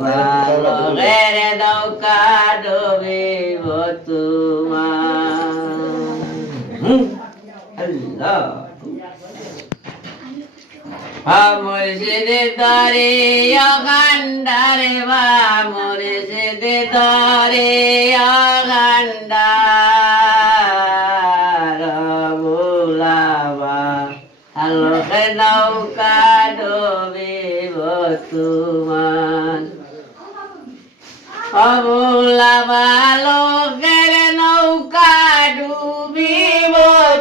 বালকের নৌকা ডুবিব তোমার আল্লাহ মুর্শিদে তরে অখণ্ডারে বা মুর্শিদে তরে অখণ্ডার বুলাবা আলোকে নৌকা ডুবিব তোমার বুলাবা লোকের নৌকা ডুবিব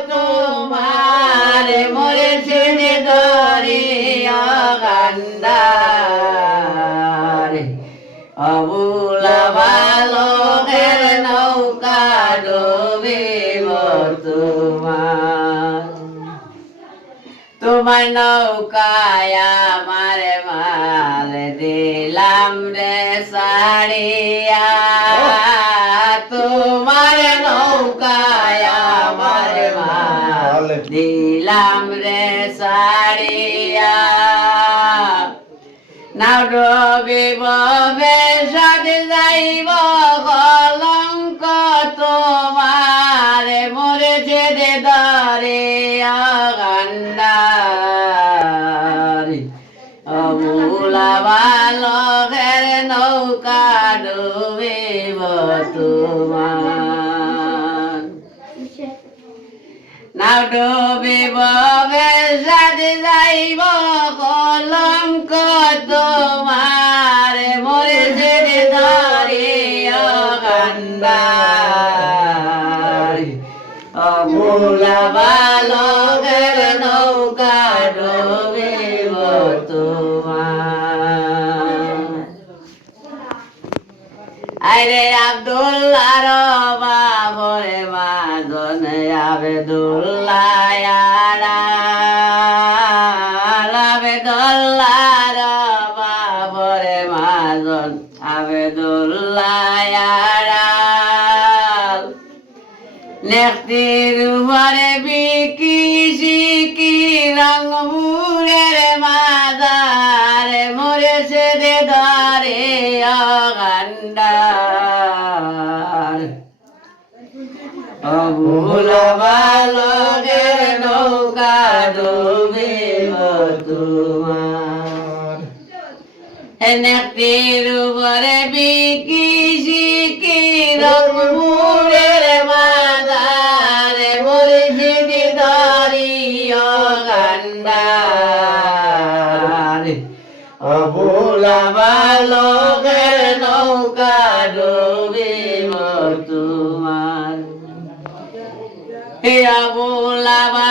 তোমার মুর্শিদে তরে অখণ্ডার বুলাবা লোকের নৌকা ডুবিব তোমার তোমার নৌকায় আমার মাল দিলাম রে সারিয়া তোমার নৌকায় আমার মাল দিলাম রে সারিয়া নাও ডুবিব বেশাদ যাইব কলঙ্ক তোমার মুর্শিদে দরে অখণ্ডার বুলাবা লোকের নৌকা ডুবিব তোমার নাও ডুবিব বেশাদ যাইব কলঙ্ক তোমার মুর্শিদে দরে অখণ্ডার বুলাবা লোকের নৌকা ডুবিব তোমার আরে আব্দুল্লাহ বাবরে মাজন আবেদুল্লাহ আবেদুল্লাহ বাবরে মাজন আবেদুল্লাহ নেক্তির উপরে বিকি সিকি রংপুরের মাদার মুর্শিদে দরে অখণ্ডার বুলাবা লোকের নৌকা ডুবিব তোমার নেক্তির উপরে বিকি সিকি রংপুরের মাদার মুর্শিদে দরে অখণ্ডার বুলাবা লোকের নৌকা ডুবিব তোমার বুলাবা